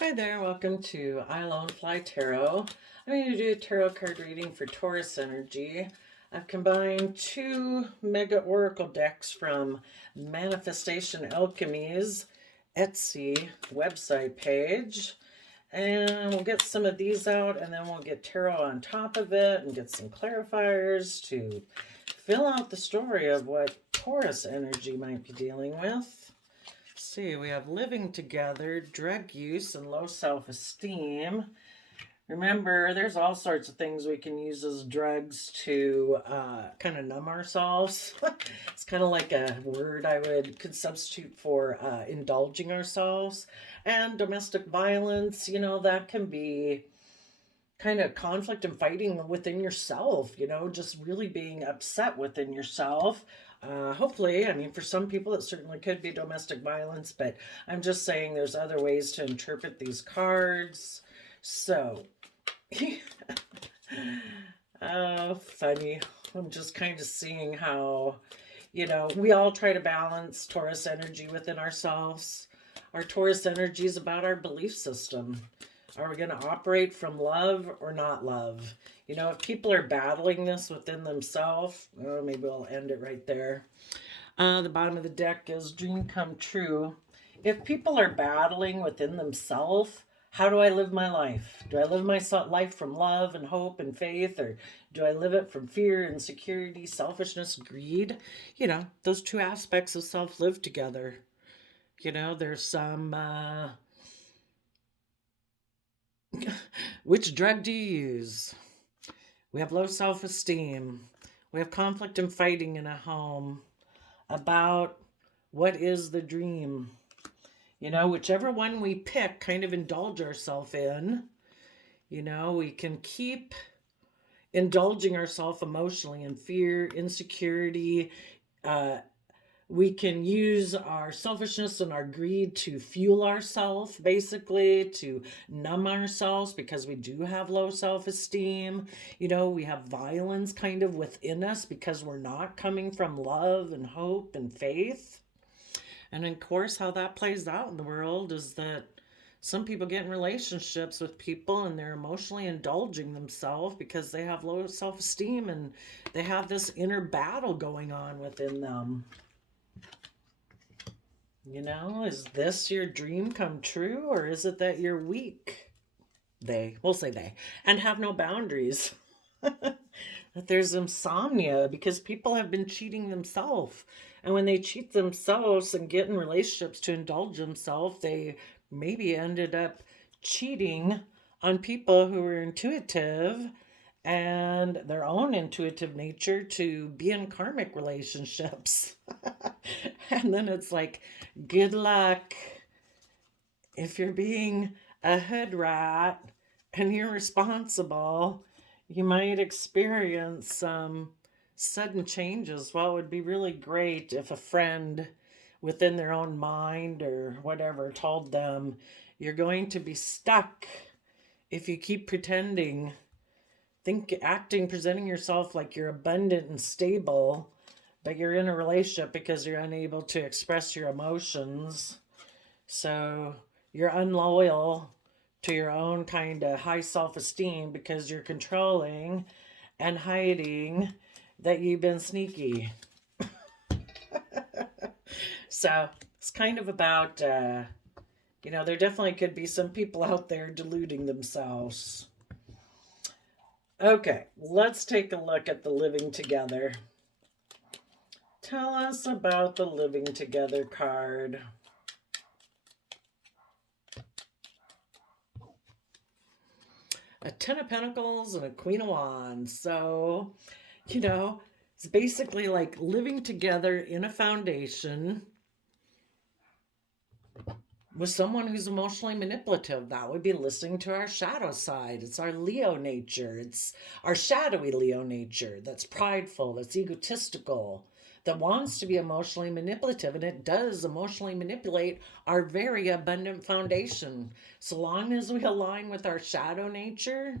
Hi there, welcome to I Alone Fly Tarot. I'm going to do a tarot card reading for Taurus energy. I've combined two mega oracle decks from Manifestation Alchemy's Etsy website page. And we'll get some of these out and then we'll get tarot on top of it and get some clarifiers to fill out the story of what Taurus energy might be dealing with. See, we have living together, drug use, and low self-esteem. Remember, there's all sorts of things we can use as drugs to kind of numb ourselves. It's kind of like a word could substitute for indulging ourselves. And domestic violence, that can be kind of conflict and fighting within yourself, just really being upset within yourself. Hopefully, for some people it certainly could be domestic violence, but I'm just saying there's other ways to interpret these cards. So, oh, funny. I'm just kind of seeing how, we all try to balance Taurus energy within ourselves. Our Taurus energy is about our belief system. Are we going to operate from love or not love? If people are battling this within themselves, maybe I'll end it right there. The bottom of the deck is dream come true. If people are battling within themselves, how do I live my life? Do I live my life from love and hope and faith, or do I live it from fear, insecurity, selfishness, greed? Those two aspects of self live together. There's some... Which drug do you use? We have low self-esteem. We have conflict and fighting in a home about what is the dream. Whichever one we pick, kind of indulge ourselves in. We can keep indulging ourselves emotionally in fear, insecurity. We can use our selfishness and our greed to fuel ourselves, basically, to numb ourselves because we do have low self-esteem. We have violence kind of within us because we're not coming from love and hope and faith. And of course, how that plays out in the world is that some people get in relationships with people and they're emotionally indulging themselves because they have low self-esteem and they have this inner battle going on within them. Is this your dream come true, or is it that you're weak? We'll say they, and have no boundaries. That there's insomnia because people have been cheating themselves. And when they cheat themselves and get in relationships to indulge themselves, they maybe ended up cheating on people who are intuitive and their own intuitive nature to be in karmic relationships. And then it's like, good luck. If you're being a hood rat and irresponsible, you might experience some sudden changes. Well, it would be really great if a friend within their own mind or whatever told them, you're going to be stuck if you keep pretending, presenting yourself like you're abundant and stable, but you're in a relationship because you're unable to express your emotions. So you're unloyal to your own kind of high self-esteem because you're controlling and hiding that you've been sneaky. So it's kind of about, there definitely could be some people out there deluding themselves. Okay, let's take a look at the living together. Tell us about the living together card. A Ten of Pentacles and a Queen of Wands. So, it's basically like living together in a foundation with someone who's emotionally manipulative. That would be listening to our shadow side. It's our Leo nature. It's our shadowy Leo nature that's prideful, that's egotistical, that wants to be emotionally manipulative, and it does emotionally manipulate our very abundant foundation. So long as we align with our shadow nature,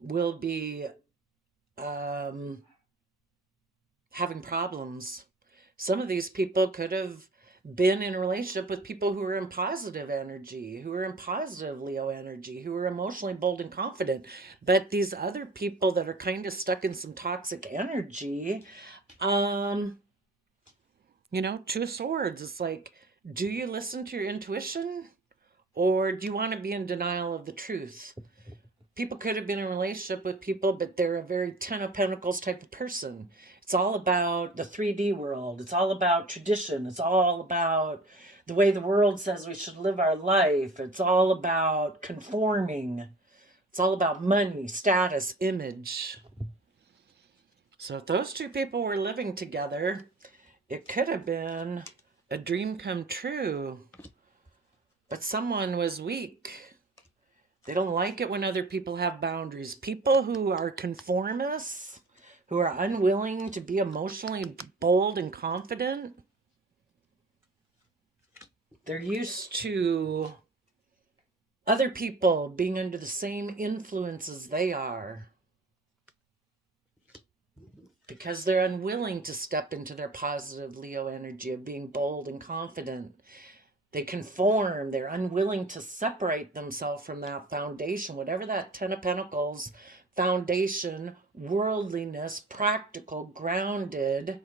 we'll be having problems. Some of these people could have been in a relationship with people who are in positive energy, who are in positive Leo energy, who are emotionally bold and confident. But these other people that are kind of stuck in some toxic energy, Two of Swords. It's like, do you listen to your intuition, or do you want to be in denial of the truth? People could have been in a relationship with people, but they're a very Ten of Pentacles type of person. It's all about the 3D world. It's all about tradition. It's all about the way the world says we should live our life. It's all about conforming. It's all about money, status, image. So if those two people were living together, it could have been a dream come true. But someone was weak. They don't like it when other people have boundaries. People who are conformists, who are unwilling to be emotionally bold and confident, they're used to other people being under the same influence as they are, because they're unwilling to step into their positive Leo energy of being bold and confident. They conform. They're unwilling to separate themselves from that foundation, whatever that Ten of Pentacles foundation, worldliness, practical, grounded,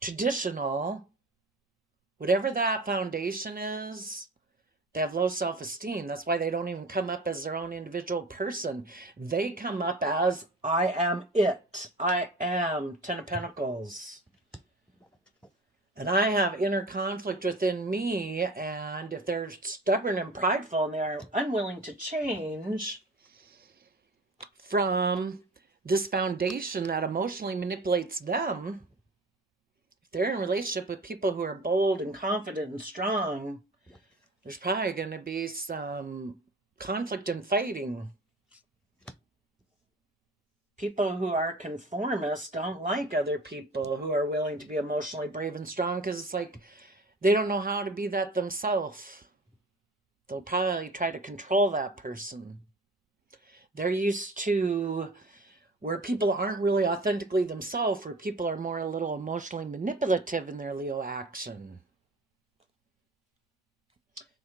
traditional, whatever that foundation is. They have low self-esteem. That's why they don't even come up as their own individual person. They come up as, I am it. I am Ten of Pentacles. And I have inner conflict within me, and if they're stubborn and prideful and they're unwilling to change from this foundation that emotionally manipulates them, if they're in a relationship with people who are bold and confident and strong, there's probably going to be some conflict and fighting. People who are conformists don't like other people who are willing to be emotionally brave and strong, because it's like they don't know how to be that themselves. They'll probably try to control that person. They're used to where people aren't really authentically themselves, where people are more a little emotionally manipulative in their Leo action.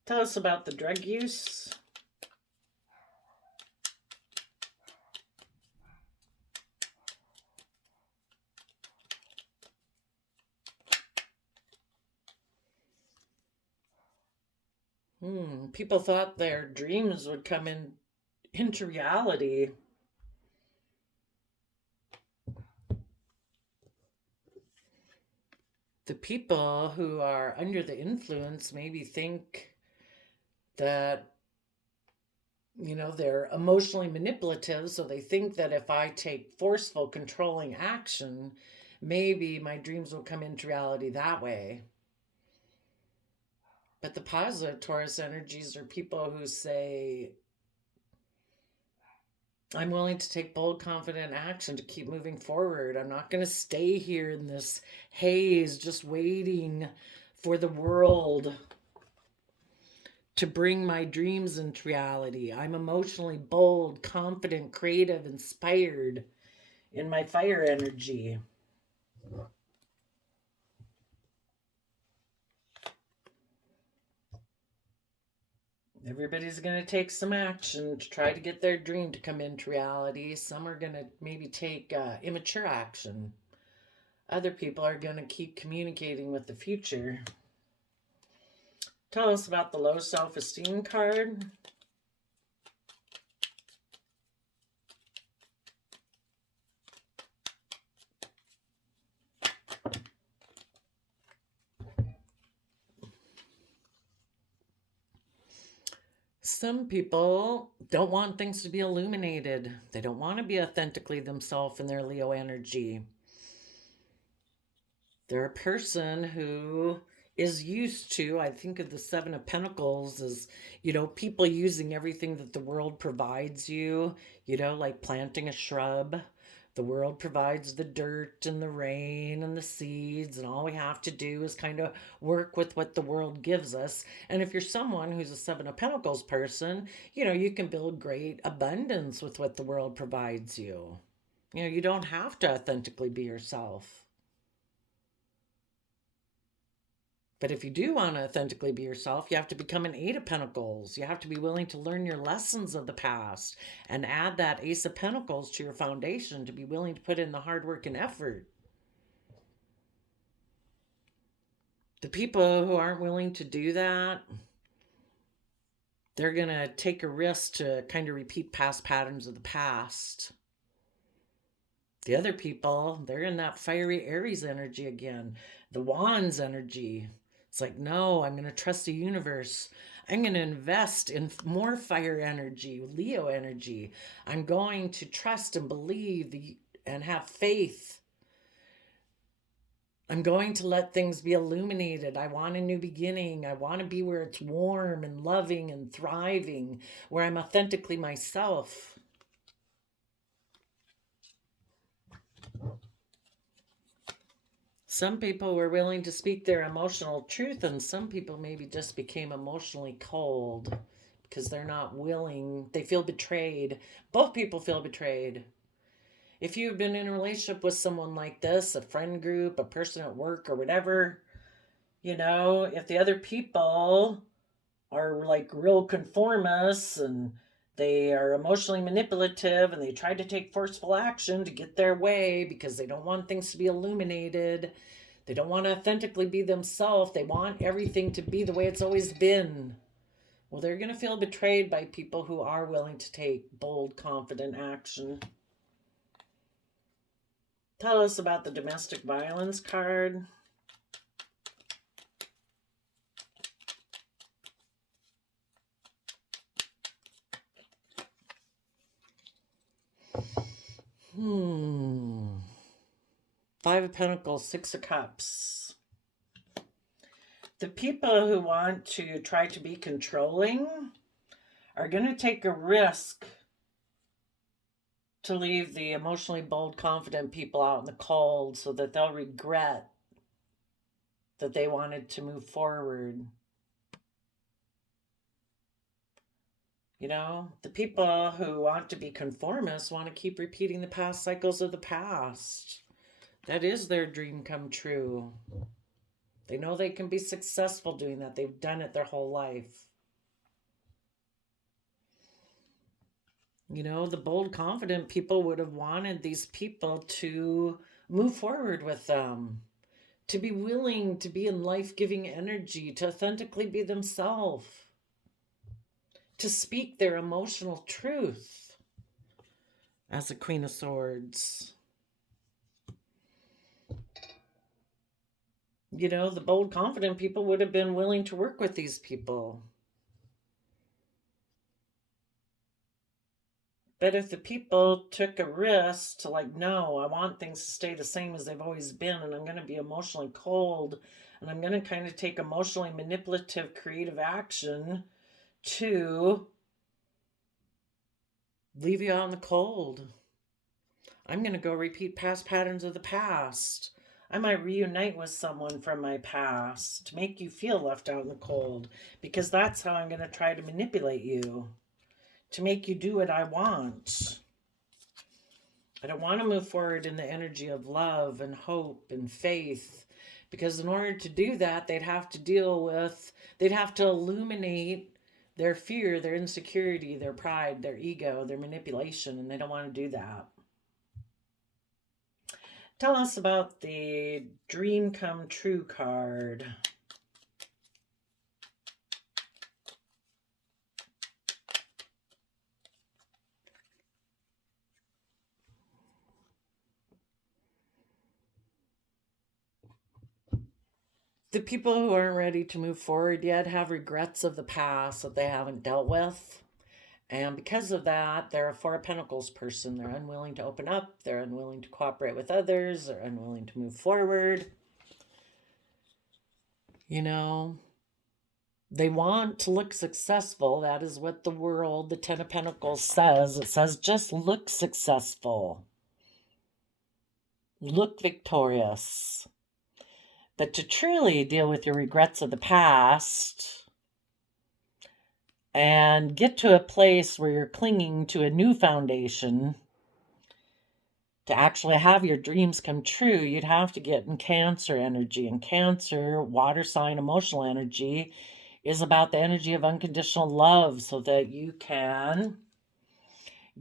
Tell us about the drug use. People thought their dreams would come into reality. The people who are under the influence maybe think that, they're emotionally manipulative, so they think that if I take forceful, controlling action, maybe my dreams will come into reality that way. But the positive Taurus energies are people who say, I'm willing to take bold, confident action to keep moving forward. I'm not going to stay here in this haze just waiting for the world to bring my dreams into reality. I'm emotionally bold, confident, creative, inspired in my fire energy. Everybody's going to take some action to try to get their dream to come into reality. Some are going to maybe take immature action. Other people are going to keep communicating with the future. Tell us about the low self-esteem card. Some people don't want things to be illuminated. They don't want to be authentically themselves in their Leo energy. They're a person who is used to, I think of the Seven of Pentacles as, people using everything that the world provides you, like planting a shrub. The world provides the dirt and the rain and the seeds, and all we have to do is kind of work with what the world gives us. And if you're someone who's a Seven of Pentacles person, you can build great abundance with what the world provides you. You don't have to authentically be yourself. But if you do want to authentically be yourself, you have to become an Eight of Pentacles. You have to be willing to learn your lessons of the past and add that Ace of Pentacles to your foundation, to be willing to put in the hard work and effort. The people who aren't willing to do that, they're going to take a risk to kind of repeat past patterns of the past. The other people, they're in that fiery Aries energy again, the Wands energy. It's like, no, I'm going to trust the universe. I'm going to invest in more fire energy, Leo energy. I'm going to trust and believe and have faith. I'm going to let things be illuminated. I want a new beginning. I want to be where it's warm and loving and thriving, where I'm authentically myself. Some people were willing to speak their emotional truth, and some people maybe just became emotionally cold because they're not willing. They feel betrayed. Both people feel betrayed. If you've been in a relationship with someone like this, a friend group, a person at work or whatever, you know, if the other people are like real conformists and they are emotionally manipulative and they try to take forceful action to get their way because they don't want things to be illuminated. They don't want to authentically be themselves. They want everything to be the way it's always been. Well, they're going to feel betrayed by people who are willing to take bold, confident action. Tell us about the domestic violence card. Five of Pentacles, Six of Cups. The people who want to try to be controlling are going to take a risk to leave the emotionally bold, confident people out in the cold so that they'll regret that they wanted to move forward. You know, the people who want to be conformists want to keep repeating the past cycles of the past. That is their dream come true. They know they can be successful doing that. They've done it their whole life. You know, the bold, confident people would have wanted these people to move forward with them, to be willing to be in life-giving energy, to authentically be themselves, to speak their emotional truth as the Queen of Swords. You know, the bold, confident people would have been willing to work with these people. But if the people took a risk to like, no, I want things to stay the same as they've always been, and I'm going to be emotionally cold, and I'm going to kind of take emotionally manipulative, creative action to leave you out in the cold. I'm going to go repeat past patterns of the past. I might reunite with someone from my past to make you feel left out in the cold, because that's how I'm going to try to manipulate you, to make you do what I want. I don't want to move forward in the energy of love and hope and faith, because in order to do that, they'd have to illuminate their fear, their insecurity, their pride, their ego, their manipulation, and they don't want to do that. Tell us about the Dream Come True card. The people who aren't ready to move forward yet have regrets of the past that they haven't dealt with. And because of that, they're a Four of Pentacles person. They're unwilling to open up. They're unwilling to cooperate with others. They're unwilling to move forward. You know, they want to look successful. That is what the world, the Ten of Pentacles says. It says, just look successful. Look victorious. But to truly deal with your regrets of the past and get to a place where you're clinging to a new foundation, To actually have your dreams come true, you'd have to get in Cancer energy. And Cancer, water sign, emotional energy, is about the energy of unconditional love so that you can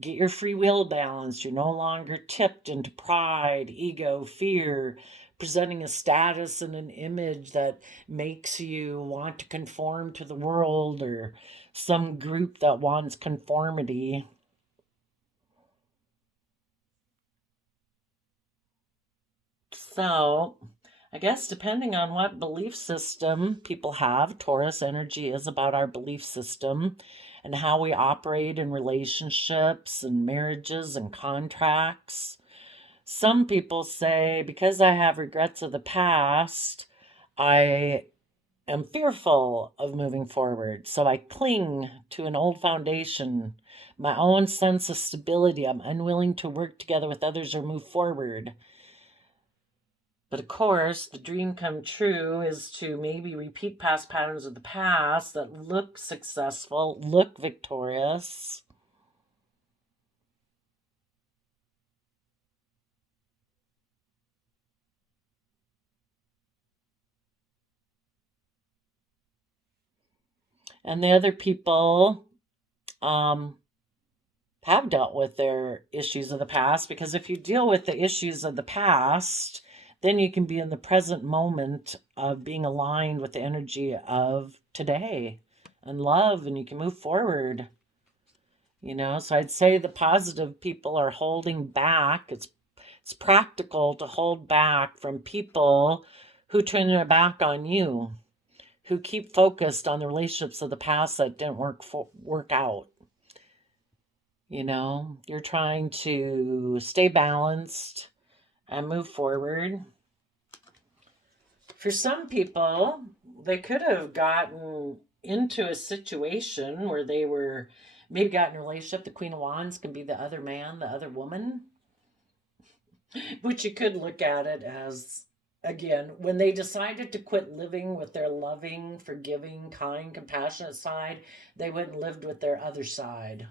get your free will balanced. You're no longer tipped into pride, ego, fear, presenting a status and an image that makes you want to conform to the world or some group that wants conformity. So, I guess depending on what belief system people have, Taurus energy is about our belief system and how we operate in relationships and marriages and contracts. Some people say, because I have regrets of the past, I am fearful of moving forward. So I cling to an old foundation, my own sense of stability. I'm unwilling to work together with others or move forward. But of course, the dream come true is to maybe repeat past patterns of the past that look successful, look victorious. And the other people have dealt with their issues of the past, because if you deal with the issues of the past, then you can be in the present moment of being aligned with the energy of today and love, and you can move forward. So I'd say the positive people are holding back. It's practical to hold back from people who turn their back on you, who keep focused on the relationships of the past that didn't work out. You're trying to stay balanced and move forward. For some people, they could have gotten into a situation where they were maybe got in a relationship. The Queen of Wands can be the other man, the other woman, which you could look at it as, again, when they decided to quit living with their loving, forgiving, kind, compassionate side, they went and lived with their other side.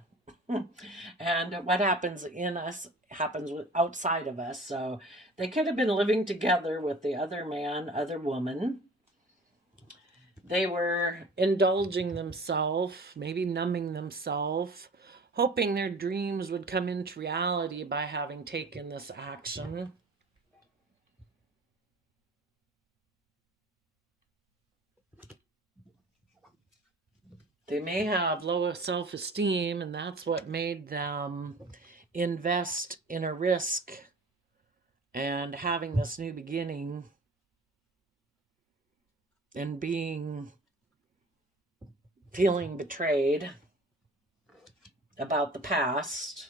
And what happens in us happens outside of us. So they could have been living together with the other man, other woman. They were indulging themselves, maybe numbing themselves, hoping their dreams would come into reality by having taken this action. They may have low self-esteem, and that's what made them invest in a risk and having this new beginning and feeling betrayed about the past.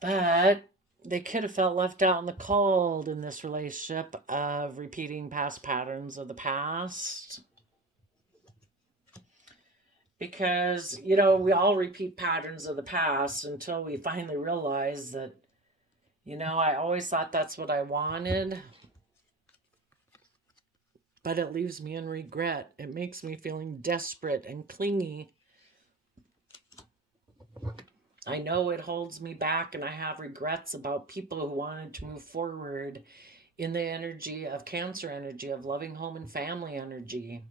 But they could have felt left out in the cold in this relationship of repeating past patterns of the past. Because, we all repeat patterns of the past until we finally realize that, I always thought that's what I wanted. But it leaves me in regret. It makes me feeling desperate and clingy. I know it holds me back, and I have regrets about people who wanted to move forward in the energy of Cancer energy, of loving home and family energy.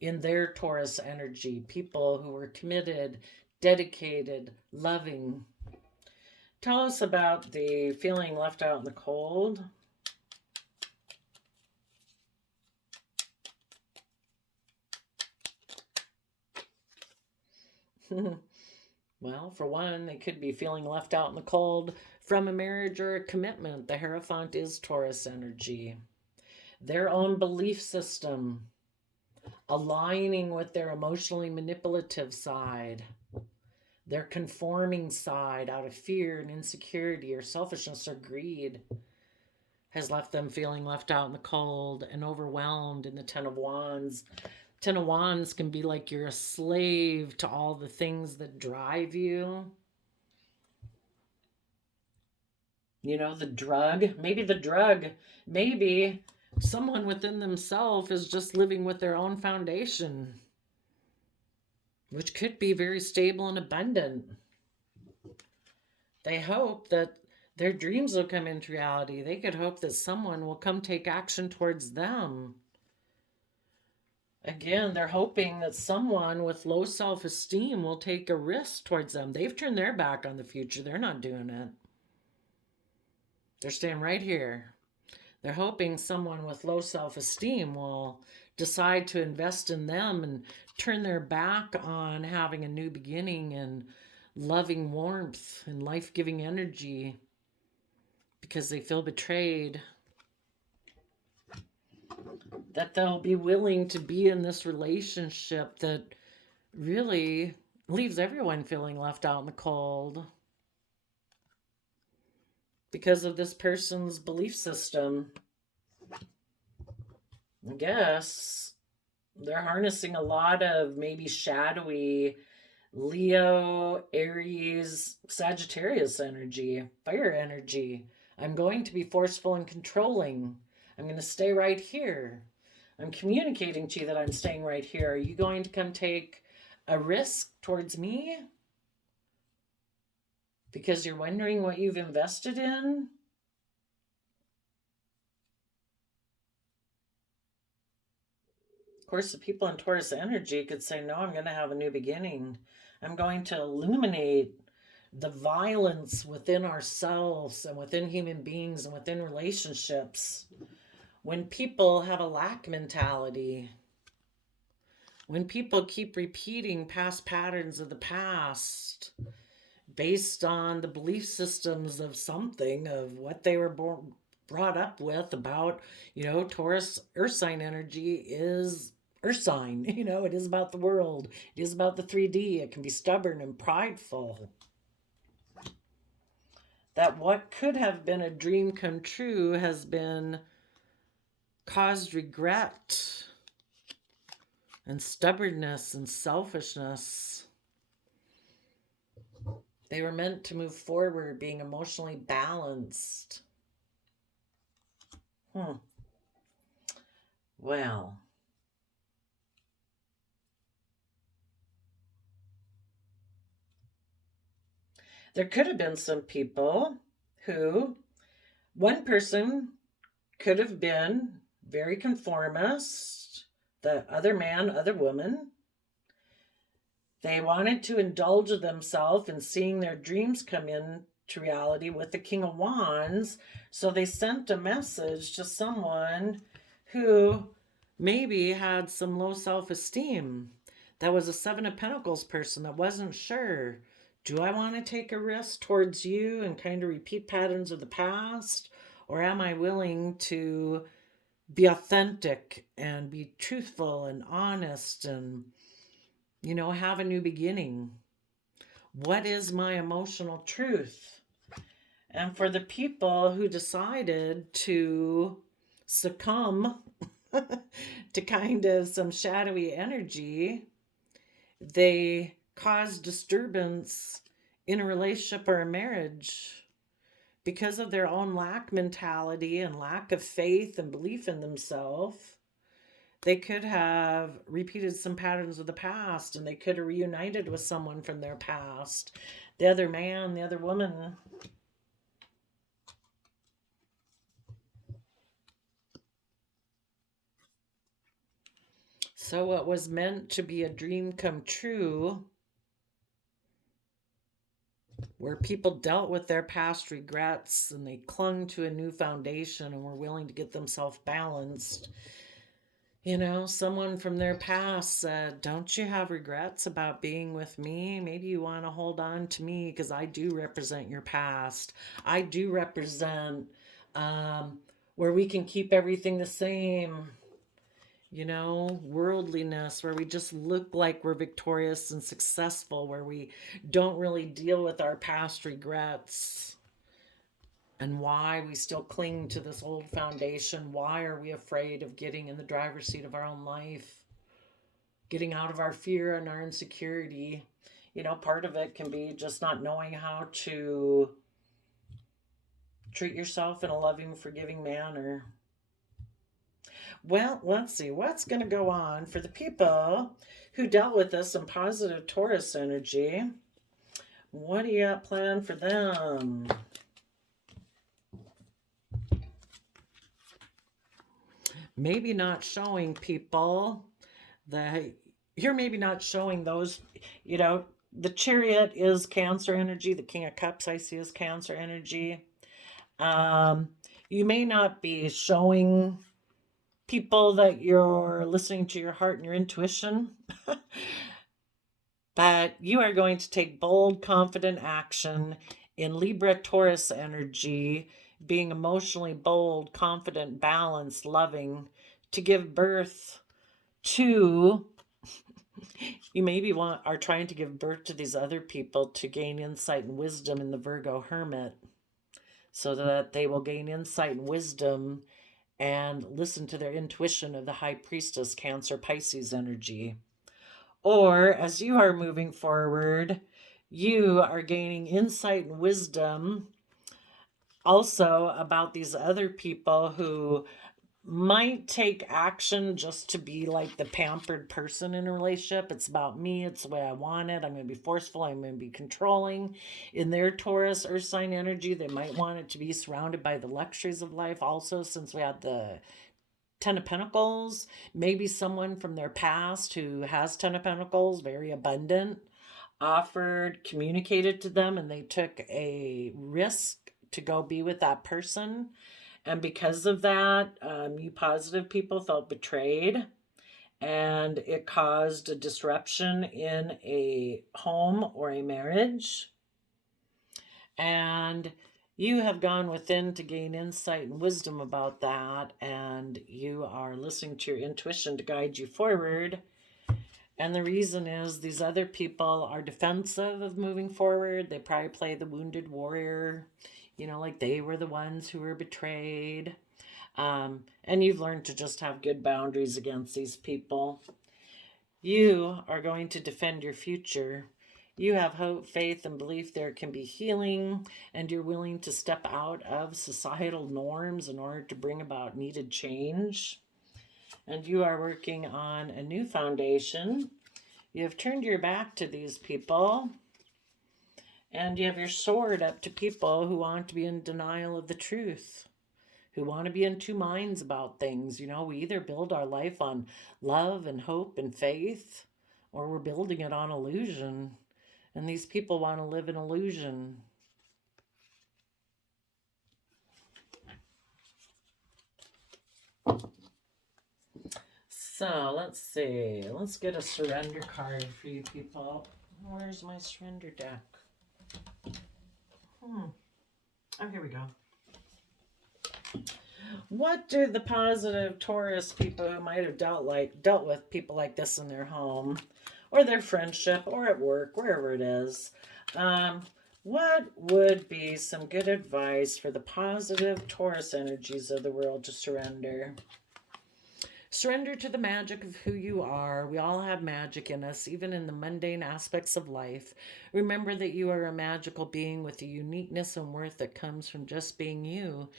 In their Taurus energy, people who were committed, dedicated, loving. Tell us about the feeling left out in the cold. Well, for one, they could be feeling left out in the cold from a marriage or a commitment. The Hierophant is Taurus energy. Their own belief system, aligning with their emotionally manipulative side, their conforming side out of fear and insecurity or selfishness or greed, has left them feeling left out in the cold and overwhelmed in the Ten of Wands. Ten of Wands can be like you're a slave to all the things that drive you. The drug. Maybe someone within themselves is just living with their own foundation, which could be very stable and abundant. They hope that their dreams will come into reality. They could hope that someone will come take action towards them. Again, they're hoping that someone with low self esteem will take a risk towards them. They've turned their back on the future. They're not doing it. They're staying right here. They're hoping someone with low self esteem will decide to invest in them and turn their back on having a new beginning and loving warmth and life giving energy because they feel betrayed. That they'll be willing to be in this relationship that really leaves everyone feeling left out in the cold because of this person's belief system. I guess they're harnessing a lot of maybe shadowy Leo, Aries, Sagittarius energy, fire energy. I'm going to be forceful and controlling. I'm going to stay right here. I'm communicating to you that I'm staying right here. Are you going to come take a risk towards me? Because you're wondering what you've invested in? Of course, the people in Taurus energy could say, no, I'm going to have a new beginning. I'm going to illuminate the violence within ourselves and within human beings and within relationships. When people have a lack mentality, when people keep repeating past patterns of the past based on the belief systems of something, of what they were brought up with about, Taurus earth sign energy is earth sign, it is about the world, it is about the 3D, it can be stubborn and prideful. That what could have been a dream come true has been caused regret and stubbornness and selfishness. They were meant to move forward being emotionally balanced. Well, there could have been some people who, one person could have been very conformist, the other man, other woman. They wanted to indulge themselves in seeing their dreams come into reality with the King of Wands. So they sent a message to someone who maybe had some low self-esteem. That was a Seven of Pentacles person that wasn't sure. Do I want to take a risk towards you and kind of repeat patterns of the past? Or am I willing to be authentic and be truthful and honest and, have a new beginning? What is my emotional truth? And for the people who decided to succumb to kind of some shadowy energy, they cause disturbance in a relationship or a marriage because of their own lack mentality and lack of faith and belief in themselves. They could have repeated some patterns of the past, and they could have reunited with someone from their past, the other man, the other woman. So what was meant to be a dream come true, where people dealt with their past regrets and they clung to a new foundation and were willing to get themselves balanced. Someone from their past said, don't you have regrets about being with me? Maybe you want to hold on to me because I do represent your past. I do represent where we can keep everything the same. Worldliness, where we just look like we're victorious and successful, where we don't really deal with our past regrets and why we still cling to this old foundation. Why are we afraid of getting in the driver's seat of our own life, getting out of our fear and our insecurity? Part of it can be just not knowing how to treat yourself in a loving, forgiving manner. Well, let's see what's going to go on for the people who dealt with this in positive Taurus energy. What do you got planned for them? Maybe not showing people that you're maybe not showing those, the Chariot is Cancer energy, the King of Cups I see is Cancer energy. Um, you may not be showing people that you're listening to your heart and your intuition, but you are going to take bold, confident action in Libra Taurus energy, being emotionally bold, confident, balanced, loving, to give birth to. You maybe are trying to give birth to these other people to gain insight and wisdom in the Virgo Hermit, so that they will gain insight and wisdom and listen to their intuition of the High Priestess, Cancer Pisces energy. Or as you are moving forward, you are gaining insight and wisdom also about these other people who might take action just to be like the pampered person in a relationship. It's about me. It's the way I want it. I'm going to be forceful. I'm going to be controlling. In their Taurus Earth sign energy, they might want it to be surrounded by the luxuries of life also, since we had the Ten of Pentacles. Maybe someone from their past who has Ten of Pentacles, very abundant, communicated to them, and they took a risk to go be with that person. And because of that, you positive people felt betrayed, and it caused a disruption in a home or a marriage. And you have gone within to gain insight and wisdom about that, and you are listening to your intuition to guide you forward. And the reason is these other people are defensive of moving forward. They probably play the wounded warrior, like they were the ones who were betrayed. And you've learned to just have good boundaries against these people. You are going to defend your future. You have hope, faith, and belief there can be healing, and you're willing to step out of societal norms in order to bring about needed change. And you are working on a new foundation. You have turned your back to these people, and you have your sword up to people who want to be in denial of the truth, who want to be in two minds about things. We either build our life on love and hope and faith, or we're building it on illusion. And these people want to live in illusion. So let's see. Let's get a surrender card for you people. Where's my surrender deck? Oh, here we go. What do the positive Taurus people who might have dealt with people like this in their home, or their friendship, or at work, wherever it is, what would be some good advice for the positive Taurus energies of the world to surrender? Surrender to the magic of who you are. We all have magic in us, even in the mundane aspects of life. Remember that you are a magical being with a uniqueness and worth that comes from just being you.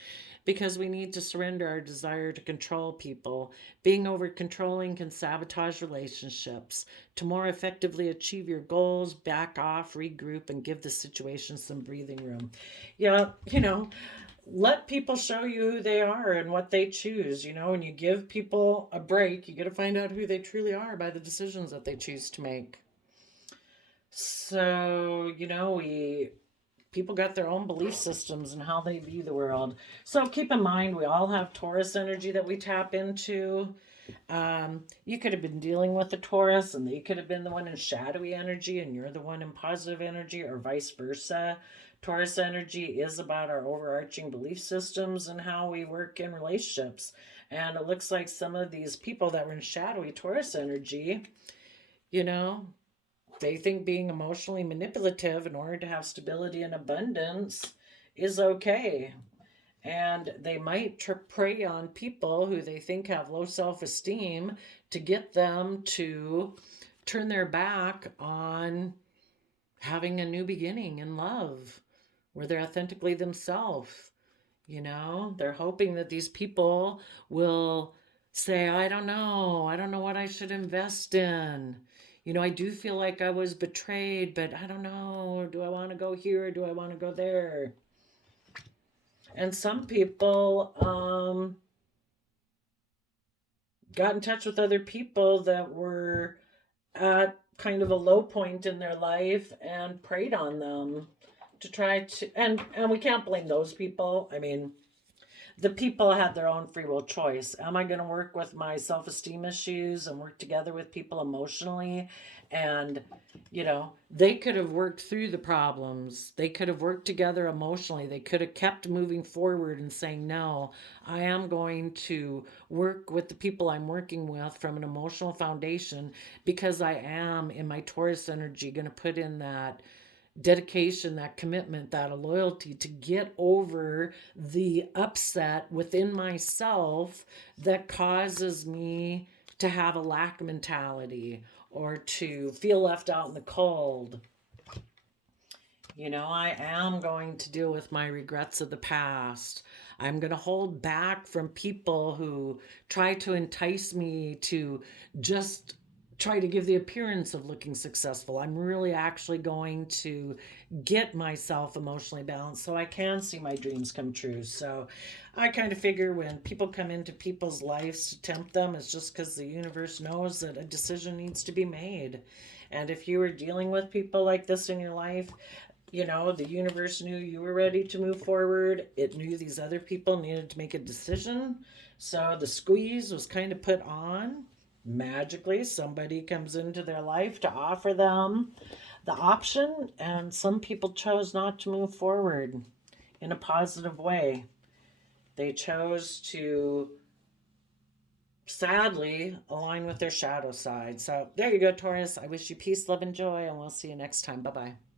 Because we need to surrender our desire to control people. Being over controlling can sabotage relationships. To more effectively achieve your goals, back off, regroup, and give the situation some breathing room. Yeah, let people show you who they are and what they choose. When you give people a break, you got to find out who they truly are by the decisions that they choose to make. So, people got their own belief systems and how they view the world. So keep in mind, we all have Taurus energy that we tap into. You could have been dealing with a Taurus, and they could have been the one in shadowy energy, and you're the one in positive energy, or vice versa. Taurus energy is about our overarching belief systems and how we work in relationships. And it looks like some of these people that were in shadowy Taurus energy, they think being emotionally manipulative in order to have stability and abundance is okay. And they might prey on people who they think have low self-esteem to get them to turn their back on having a new beginning in love, where they're authentically themselves. They're hoping that these people will say, I don't know what I should invest in. You know, I do feel like I was betrayed, but I don't know. Do I want to go here? Do I want to go there? And some people got in touch with other people that were at kind of a low point in their life and preyed on them to try to, and we can't blame those people. I mean, the people had their own free will choice. Am I going to work with my self-esteem issues and work together with people emotionally? And, you know, they could have worked through the problems. They could have worked together emotionally. They could have kept moving forward and saying, no, I am going to work with the people I'm working with from an emotional foundation, because I am in my Taurus energy going to put in that dedication, that commitment, that loyalty to get over the upset within myself that causes me to have a lack mentality or to feel left out in the cold. You know, I am going to deal with my regrets of the past. I'm going to hold back from people who try to entice me to just try to give the appearance of looking successful. I'm really actually going to get myself emotionally balanced so I can see my dreams come true. So I kind of figure when people come into people's lives to tempt them, it's just because the universe knows that a decision needs to be made. And if you were dealing with people like this in your life, you know, the universe knew you were ready to move forward. It knew these other people needed to make a decision. So the squeeze was kind of put on. Magically, somebody comes into their life to offer them the option, and some people chose not to move forward in a positive way. They chose to sadly align with their shadow side. So there you go, Taurus. I wish you peace, love, and joy, and we'll see you next time. Bye bye.